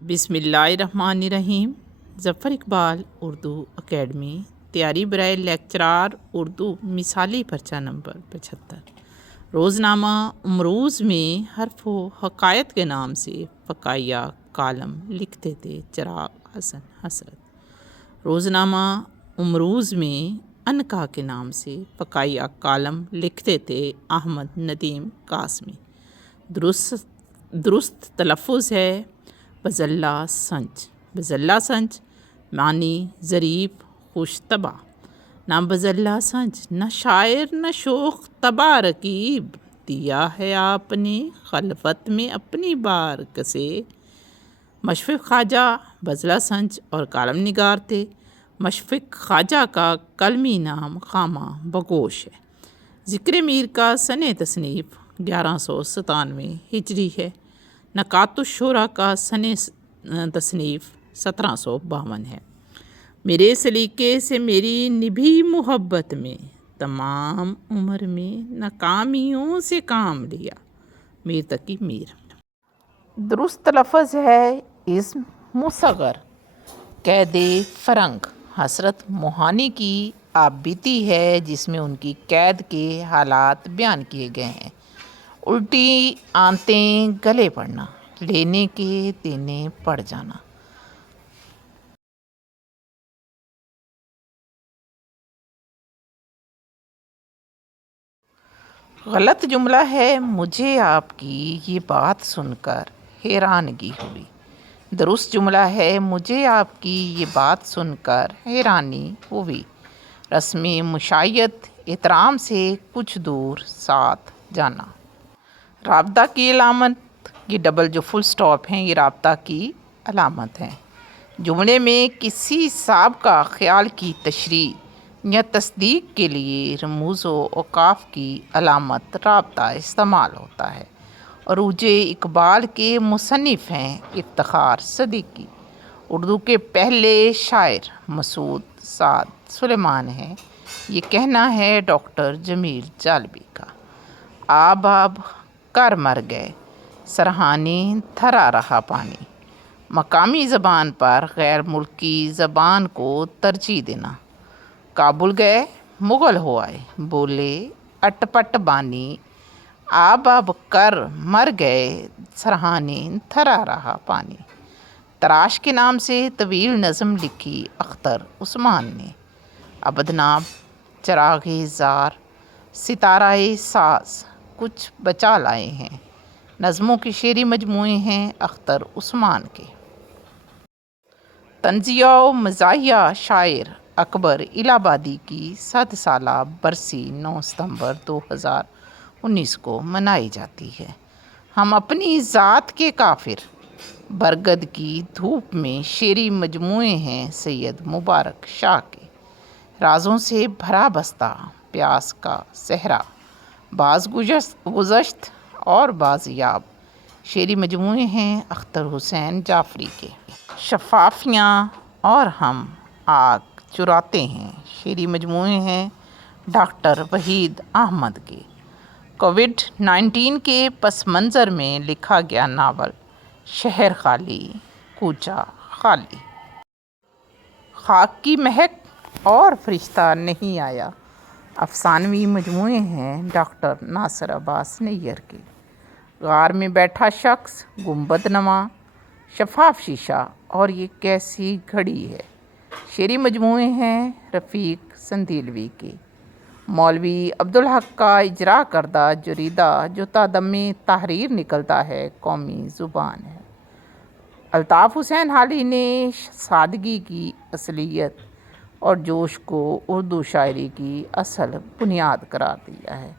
بسم اللہ الرحمن الرحیم۔ ظفر اقبال اردو اکیڈمی تیاری برائے لیکچرار اردو مثالی پرچہ نمبر 75۔ روزنامہ امروز میں حرف و حقائق کے نام سے فقائیہ کالم لکھتے تھے چراغ حسن حسرت۔ روزنامہ امروز میں عنقا کے نام سے فقائیہ کالم لکھتے تھے احمد ندیم قاسمی۔ درست تلفظ ہے بزلہ سنج۔ بزلہ سنج معنی ظریف خوش طبع۔ نہ بزلہ سنج نہ شاعر نہ شوخ طبع رکیب، دیا ہے آپ نے خلوت میں اپنی بارک سے۔ مشفق خواجہ بزلہ سنج اور کالم نگار تھے۔ مشفق خواجہ کا قلمی نام خامہ بگوش ہے۔ ذکر میر کا سن تصنیف 1197 ہجری ہے۔ نکات الشعراء کا سن تصنیف 1752 ہے۔ میرے سلیقے سے میری نبھی محبت میں، تمام عمر میں ناکامیوں سے کام لیا۔ میر تقی میر۔ درست لفظ ہے اسم مصغر قید فرنگ۔ حسرت موہانی کی آپ بیتی ہے جس میں ان کی قید کے حالات بیان کیے گئے ہیں۔ الٹی آنتیں گلے پڑنا، لینے کے دینے پڑ جانا۔ غلط جملہ ہے مجھے آپ کی یہ بات سن کر حیرانگی ہوئی۔ درست جملہ ہے مجھے آپ کی یہ بات سن کر حیرانی ہوئی۔ رسم مشائیت احترام سے کچھ دور ساتھ جانا۔ رابطہ کی علامت، یہ ڈبل جو فل سٹاپ ہیں یہ رابطہ کی علامت ہیں۔ جملے میں کسی سابقہ خیال کی تشریح یا تصدیق کے لیے رموز و اوقاف کی علامت رابطہ استعمال ہوتا ہے۔ عروج اقبال کے مصنف ہیں افتخار صدیقی۔ اردو کے پہلے شاعر مسعود سعد سلیمان ہیں۔ یہ کہنا ہے ڈاکٹر جمیل جالبی کا۔ آب آب کر مر گئے سرہانی تھرا رہا پانی۔ مقامی زبان پر غیر ملکی زبان کو ترجیح دینا۔ کابل گئے مغل ہو آئے بولے اٹ پٹ بانی۔ آب آب کر مر گئے سرہانی تھرا رہا پانی۔ تراش کے نام سے طویل نظم لکھی اختر عثمان نے۔ ابدناب چراغ زار ستارہ ساز کچھ بچا لائے ہیں۔ نظموں کے شعری مجموعے ہیں اختر عثمان کے۔ طنزیہ و مزاحیہ شاعر اکبر الہ آبادی کی 100 سالہ برسی 9 ستمبر 2019 کو منائی جاتی ہے۔ ہم اپنی ذات کے کافر برگد کی دھوپ میں شعری مجموعے ہیں سید مبارک شاہ کے۔ رازوں سے بھرا بستہ پیاس کا صحرا، بعض گزشت اور بعض یاب شعری مجموعے ہیں اختر حسین جعفری کے۔ شفافیاں اور ہم آگ چراتے ہیں شعری مجموعے ہیں ڈاکٹر وحید احمد کے۔ کووڈ-19 کے پس منظر میں لکھا گیا ناول شہر خالی کوچہ خالی۔ خاک کی مہک اور فرشتہ نہیں آیا افسانوی مجموعے ہیں ڈاکٹر ناصر عباس نیّر کے۔ غار میں بیٹھا شخص گنبد نما، شفاف شیشہ اور یہ کیسی گھڑی ہے شعری مجموعے ہیں رفیق سندھیلوی کے۔ مولوی عبدالحق کا اجرا کردہ جریدہ جو تادم تحریر نکلتا ہے قومی زبان ہے۔ الطاف حسین حالی نے سادگی کی اصلیت اور جوش کو اردو شاعری کی اصل بنیاد قرار دیا ہے۔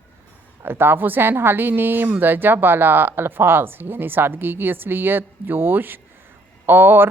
الطاف حسین حالی نے مندرجہ بالا الفاظ یعنی سادگی کی اصلیت، جوش اور